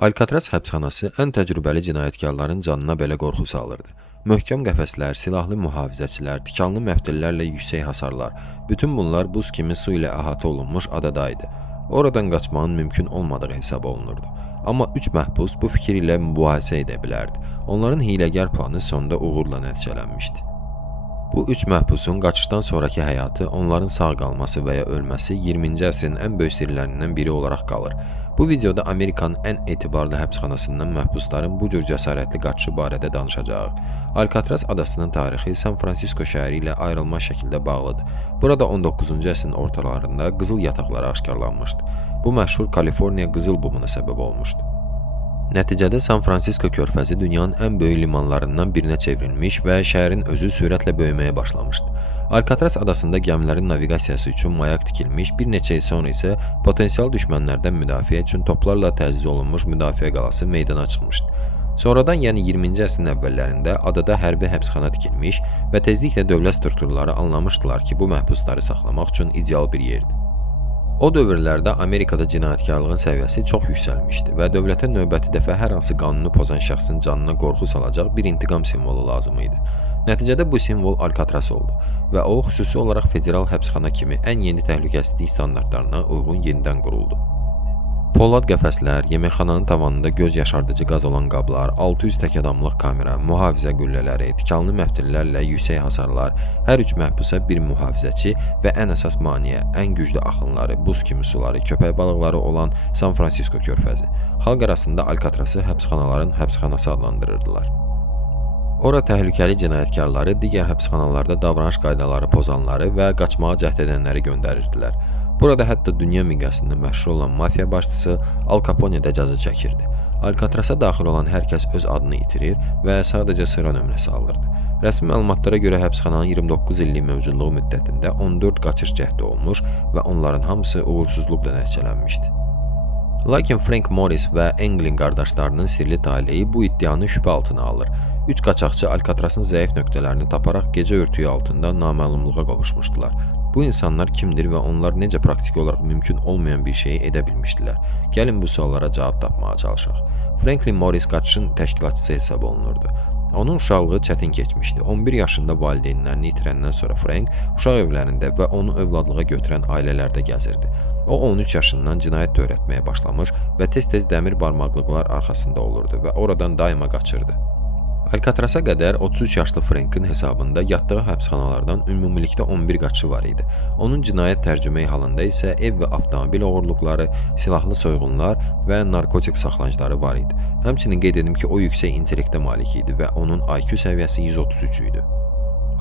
Alkatraz həbsxanası ən təcrübəli cinayətkarların canına belə qorxu salırdı. Möhkəm qəfəslər, silahlı mühafizəçilər, tikanlı məftillərlə yüksək hasarlar, bütün bunlar buz kimi su ilə əhatə olunmuş adada idi. Oradan qaçmağın mümkün olmadığı hesab olunurdu. Amma 3 məhbus bu fikir ilə mübahisə edə bilərdi. Onların hiyləgər planı sonda uğurla nəticələnmişdi. Bu 3 məhbusun qaçışdan sonraki həyatı, onların sağ qalması və ya ölməsi 20-ci əsrin ən böyük sirlərindən biri olaraq qalır. Bu videoda Amerikanın ən etibarlı həbsxanasından məhbusların bu cür cəsarətli qaçışı barədə danışacağıq. Alkatraz adasının tarixi San Fransisko şəhəri ilə ayrılmaz şəkildə bağlıdır. Burada 19-cu əsrin ortalarında qızıl yataqları aşkarlanmışdı. Bu məşhur Kaliforniya qızıl bumuna səbəb olmuşdu. Nəticədə San Fransisko körfəzi dünyanın ən böyük limanlarından birinə çevrilmiş və şəhərin özü sürətlə böyüməyə başlamışdı. Alkatraz adasında gəmilərin naviqasiyası üçün mayak tikilmiş, bir neçə il sonra isə potensial düşmənlərdən müdafiə üçün toplarla təchiz olunmuş müdafiə qalası meydana çıxmışdı. Sonradan, yəni 20-ci əsrin əvvəllərində adada hərbi həbsxana tikilmiş və tezliklə dövlət strukturları anlamışdılar ki, bu məhbusları saxlamaq üçün ideal bir yerdir. O dövrlərdə Amerikada cinayətkarlığın səviyyəsi çox yüksəlmişdi və dövlətə növbəti dəfə hər hansı qanunu pozan şəxsin canına qorxu salacaq bir intiqam simvolu lazım idi. Nəticədə bu simvol Alkatraz oldu və o, xüsusi olaraq federal həbsxana kimi ən yeni təhlükəsizlik standartlarına uyğun yenidən quruldu. Polad qəfəslər, yeməkxananın tavanında göz yaşardıcı qaz olan qablar, 600 tək adamlıq kamera, mühafizə qüllələri, tikanlı məftillərlə yüksək hasarlar, hər 3 məhbusa bir mühafizəçi və ən əsas maneə, ən güclü axınları, buz kimi suları, köpək balıqları olan San Fransisko körfəzi. Xalq arasında Alkatrazı həbsxanaların həbsxanası adlandırırdılar. Ora təhlükəli cinayətkarları, digər həbsxanalarda davranış qaydaları pozanları və qaçmağa cəhd edənləri göndərirdilər. Burada hətta dünya miqyasında məşhur olan mafiya başçısı Al Capone də cəza çəkirdi. Alkatraza daxil olan hər kəs öz adını itirir və sadəcə sıra nömrəsi alırdı. Rəsmi məlumatlara görə həbsxananın 29 illik mövcudluğu müddətində 14 qaçış cəhdi olmuş və onların hamısı uğursuzluqla nəticələnmişdi. Lakin Frank Morris və Englin qardaşlarının sirli taleyi bu iddianı şübhə altına alır. 3 qaçaqçı Alkatrazın zəif nöqtələrini taparaq gecə örtüyü altında naməlumluğa qovuşmuşdular. Bu insanlar kimdir və onlar necə praktiki olaraq mümkün olmayan bir şeyi edə bilmişdilər? Gəlin bu suallara cavab tapmağa çalışaq. Franklin Morris qaçışın təşkilatçısı hesab olunurdu. Onun uşaqlığı çətin keçmişdi. 11 yaşında valideynlərini itirəndən sonra Frank uşaq evlərində və onu övladlığa götürən ailələrdə gəzirdi. O 13 yaşından cinayət törətməyə başlamış və tez-tez dəmir barmaqlıqlar arxasında olurdu və oradan daima qaçırdı. Alkatraza qədər 33 yaşlı Frankin hesabında yatdığı həbsxanalardan ümumilikdə 11 qaçışı var idi. Onun cinayət tərcüməyi halında isə ev və avtomobil oğurluqları, silahlı soyğunlar və narkotik saxlanıcıları var idi. Həmçinin qeyd edim ki, o yüksək intellektə malik idi və onun IQ səviyyəsi 133 idi.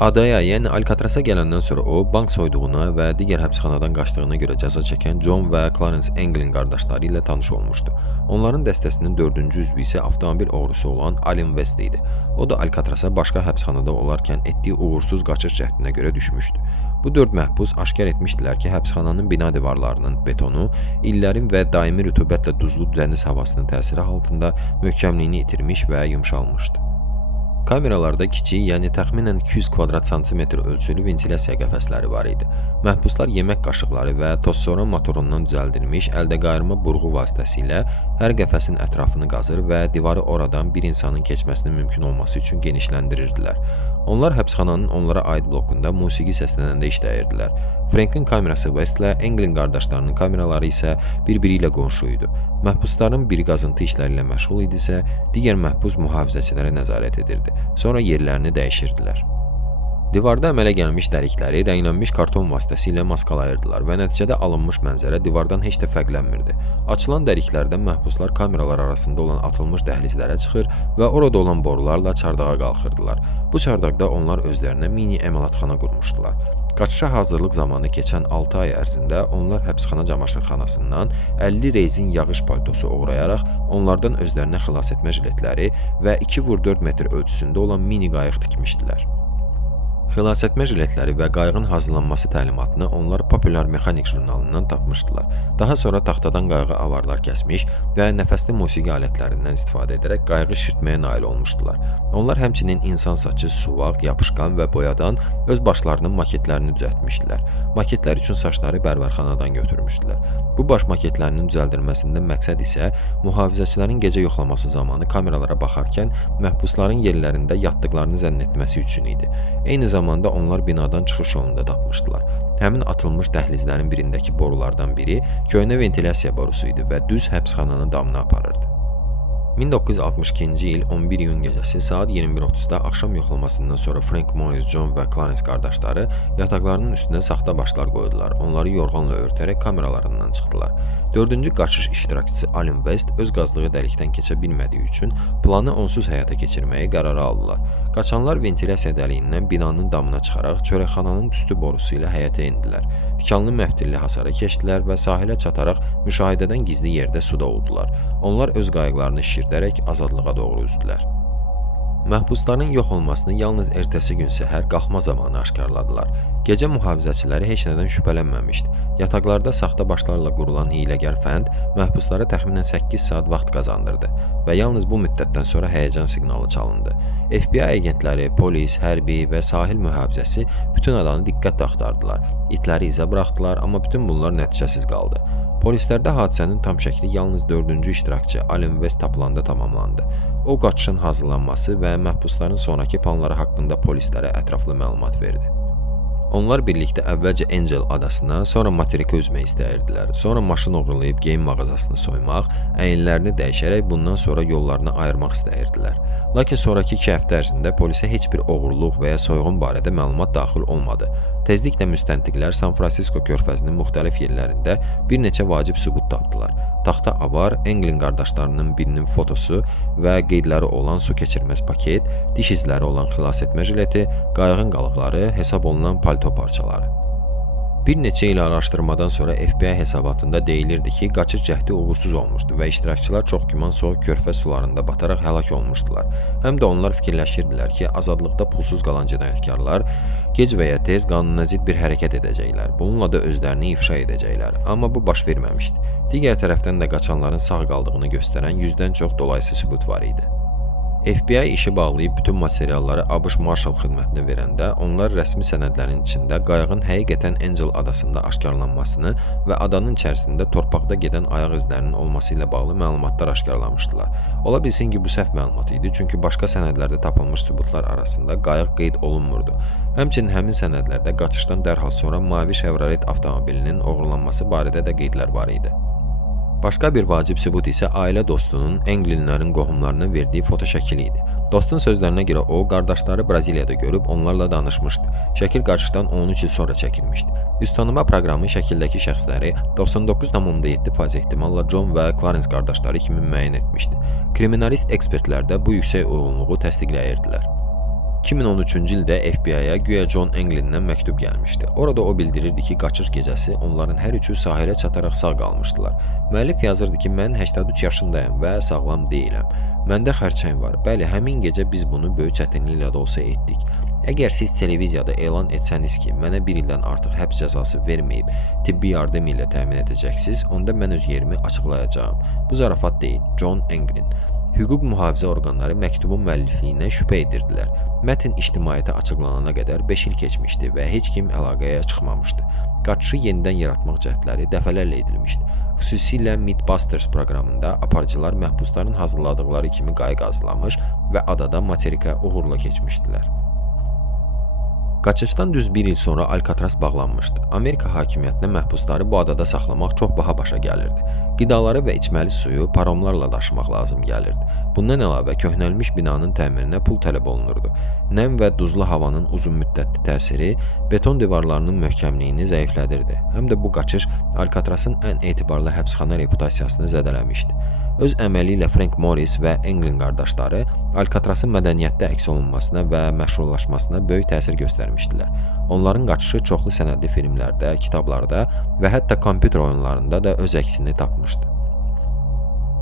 Adaya, yəni Alkatraza gələndən sonra o, bank soyduğuna və digər həbsxanadan qaçdığına görə cəza çəkən John və Clarence Englin qardaşları ilə tanış olmuşdu. Onların dəstəsinin 4-cü üzvü isə avtomobil oğrusu olan Allen West idi. O da Alkatraza başqa həbsxanada olarkən etdiyi uğursuz qaçış cəhdinə görə düşmüşdü. Bu 4 məhbus aşkar etmişdilər ki, həbsxananın bina divarlarının betonu illərin və daimi rütubətlə duzlu dəniz havasının təsiri altında möhkəmliyini itirmiş və yumşalmışdı. Kameralarda kiçik, yəni təxminən 200 kvadrat santimetr ölçülü ventilyasiya qəfəsləri var idi. Məhbuslar yemək qaşıqları və tozsoran motorundan düzəldilmiş əldə qayırma burğu vasitəsilə hər qəfəsin ətrafını qazır və divarı oradan bir insanın keçməsinin mümkün olması üçün genişləndirirdilər. Onlar həbsxananın onlara aid blokunda musiqi səslənəndə işləyirdilər. Frankin kamerası Westlə Englin qardaşlarının kameraları isə bir-biri ilə qonşu idi. Məhbusların biri qazıntı işləri ilə məşğul idisə, digər məhbus mühafizəçilərə nəzarət edirdi. Sonra yerlərini dəyişirdilər. Divarda əmələ gəlmiş dəlikləri rənglənmiş karton vasitəsilə maskalayırdılar və nəticədə alınmış mənzərə divardan heç də fərqlənmirdi. Açılan dəliklərdən məhbuslar kameralar arasında olan atılmış dəhlizlərə çıxır və orada olan borularla çardağa qalxırdılar. Bu çardaqda onlar özlərinə mini əməlatxana qurmuşdular. Qaçışa hazırlıq zamanı keçən 6 ay ərzində onlar həbsxana camaşırxanasından 50 rezin yağış paltosu oğrayaraq onlardan özlərinə xilas etmə jiletləri və 2x4 metr ölçüsündə olan mini qayıq tikmişdilər. Xilasetmə jiletləri və qayığın hazırlanması təlimatını onlar Popular Mexanik jurnalından tapmışdılar. Daha sonra taxtadan qayığı avarlar kəsmiş və nəfəsli musiqi alətlərindən istifadə edərək qayığı şişirtməyə nail olmuşdular. Onlar həmçinin insan saçı, suvaq, yapışqan və boyadan öz başlarının maketlərini düzəltmişdilər. Maketlər üçün saçları bərbərxanadan götürmüşdülər. Bu baş maketlərinin düzəldilməsindən məqsəd isə mühafizəçilərin gecə yoxlaması zamanı kameralara baxarkən məhbusların yerlərində yatdıqlarını zənn etməsi üçün idi. Eyni zamanda onlar binadan çıxış yolunda tapmışdılar. Həmin atılmış dəhlizlərin birindəki borulardan biri köhnə ventilyasiya borusu idi və düz həbsxananın damına aparırdı. 1962-ci il 11 iyun gecəsi saat 21:30-da axşam yoxlamasından sonra Frank Morris, John və Clarence qardaşları yataqlarının üstünə saxta başlar qoydular. Onları yorğanla örtərək kameralarından çıxdılar. Dördüncü qaçış iştirakçısı Allen West öz qazdığı dəlikdən keçə bilmədiyi üçün planı onsuz həyata keçirməyi qərara aldılar. Qaçanlar ventilyasiya dəliyindən binanın damına çıxaraq çörəkxananın tüstü borusu ilə həyətə endilər. Tikanlı məftilli hasara keçdilər və sahilə çataraq müşahidədən gizli yerdə suda oldular. Onlar öz qayıqlarını şişirdərək azadlığa doğru üzdülər. Məhbusların yox olmasını yalnız ertəsi gün səhər qalxma zamanı aşkarladılar. Gecə mühafizəçiləri heç nədən şübhələnməmişdi. Yataqlarda saxta başlarla qurulan hiyləgər fənd məhbuslara təxminən 8 saat vaxt qazandırdı və yalnız bu müddətdən sonra həyəcan siqnalı çalındı. FBI agentləri, polis, hərbi və sahil mühafizəsi bütün adanı diqqətlə axtardılar. İtləri izə buraxdılar, amma bütün bunlar nəticəsiz qaldı. Polislərdə hadisənin tam şəkli yalnız 4-cü iştirakçı Allen West tapılanda tamamlandı. O qaçışın hazırlanması və məhbusların sonrakı planları haqqında polislərə ətraflı məlumat verdi. Onlar birlikdə əvvəlcə Angel adasına, sonra materikə üzmək istəyirdilər. Sonra maşın oğurlayıb geyim mağazasını soymaq, əyinlərini dəyişərək bundan sonra yollarını ayırmaq istəyirdilər. Lakin sonraki 2 həftə ərzində polisə heç bir oğurluq və ya soyğun barədə məlumat daxil olmadı. Tezliklə müstəntiqlər San Francisco körfəzinin müxtəlif yerlərində bir neçə vacib sübut tapdılar. Taxta avar, Englin qardaşlarının birinin fotosu və qeydləri olan su keçirməz paket, diş izləri olan xilasetmə jileti, qayığın qalıqları, hesab olunan palto parçaları. Bir neçə il araşdırmadan sonra FBI hesabatında deyilirdi ki, qaçış cəhdi uğursuz olmuşdu və iştirakçılar çox güman soyuq körfəz sularında bataraq həlak olmuşdular. Həm də onlar fikirləşirdilər ki, azadlıqda pulsuz qalan cinayətkarlar gec və ya tez qanuna zidd bir hərəkət edəcəklər. Bununla da özlərini ifşa edəcəklər. Amma bu baş verməmişdi. Digər tərəfdən də qaçanların sağ qaldığını göstərən 100-dən çox dolayısı sübut var idi. FBI işi bağlayıb bütün materialları ABŞ Marshal xidmətinə verəndə onlar rəsmi sənədlərin içində qayığın həqiqətən Angel adasında aşkarlanmasını və adanın içərisində torpaqda gedən ayaq izlərinin olması ilə bağlı məlumatlar aşkarlamışdılar. Ola bilsin ki, bu səhv məlumat idi, çünki başqa sənədlərdə tapılmış sübutlar arasında qayıq qeyd olunmurdu. Həmçinin həmin sənədlərdə qaçışdan dərhal sonra mavi Chevrolet avtomobilinin oğurlanması barədə də qeydlər var idi. Başqa bir vacib sübut isə ailə dostunun Englinlərin qohumlarına verdiyi fotoşəkili idi. Dostun sözlərinə görə o, qardaşları Braziliyada görüb onlarla danışmışdı. Şəkil qaçışdan 13 il sonra çəkilmişdi. Üz tanıma proqramı şəkildəki şəxsləri 99,7% ehtimalla John və Clarence qardaşları kimi müəyyən etmişdi. Kriminalist ekspertlər də bu yüksək uyğunluğu təsdiqləyirdilər. 2013-cü ildə FBI-yə güya John Englindən məktub gəlmişdi. Orada o bildirirdi ki, qaçış gecəsi onların hər üçü sahilə çataraq sağ qalmışdılar. Müəllif yazırdı ki, mən 83 yaşındayım və sağlam deyiləm. Məndə xərçəng var. Bəli, həmin gecə biz bunu böyük çətinliklə də olsa etdik. Əgər siz televiziyada elan etsəniz ki, mənə 1 ildən artıq həbs cəzası verməyib, tibbi yardım ilə təmin edəcəksiniz, onda mən öz yerimi açıqlayacağam. Bu zarafat deyil, John Englin. Hüquq mühafizə orqanları məktubun müəllifliyinə şübhə edirdilər. Mətn ictimaiyyətə açıqlanana qədər 5 il keçmişdi və heç kim əlaqəyə çıxmamışdı. Qaçışı yenidən yaratmaq cəhdləri dəfələrlə edilmişdi. Xüsusilə Mythbusters proqramında aparıcılar məhbusların hazırladıqları kimi qayıq hazırlamış və adada materikə uğurla keçmişdilər. Qaçışdan düz 1 il sonra Alcatraz bağlanmışdı. Amerika hakimiyyətinə məhbusları bu adada saxlamaq çox baha başa gəlirdi. Qidaları və içməli suyu paromlarla daşımaq lazım gəlirdi. Bundan əlavə köhnəlmiş binanın təmirinə pul tələb olunurdu. Nəm və duzlu havanın uzun müddətli təsiri beton divarlarının möhkəmliyini zəiflədirdi. Həm də bu qaçış Alcatrazın ən etibarlı həbsxana reputasiyasını zədələmişdi. Öz əməli ilə Frank Morris və Englin qardaşları Alcatrazın mədəniyyətdə əks olunmasına və məşhurlaşmasına böyük təsir göstərmişdilər. Onların qaçışı çoxlu sənədli filmlərdə, kitablarda və hətta kompüter oyunlarında da öz əksini tapmışdı.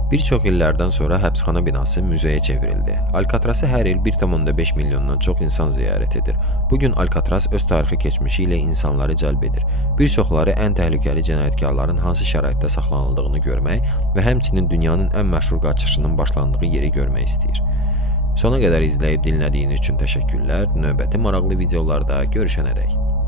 Bir çox illərdən sonra həbsxana binası müzeyə çevrildi. Alkatrası hər il 1,5 milyondan çox insan ziyarət edir. Bugün Alkatraz öz tarixi keçmişi ilə insanları cəlb edir. Bir çoxları ən təhlükəli cinayətkarların hansı şəraitdə saxlanıldığını görmək və həmçinin dünyanın ən məşhur qaçışının başlandığı yeri görmək istəyir. Sona qədər izləyib dinlədiyiniz üçün təşəkkürlər. Növbəti maraqlı videolarda görüşənədək.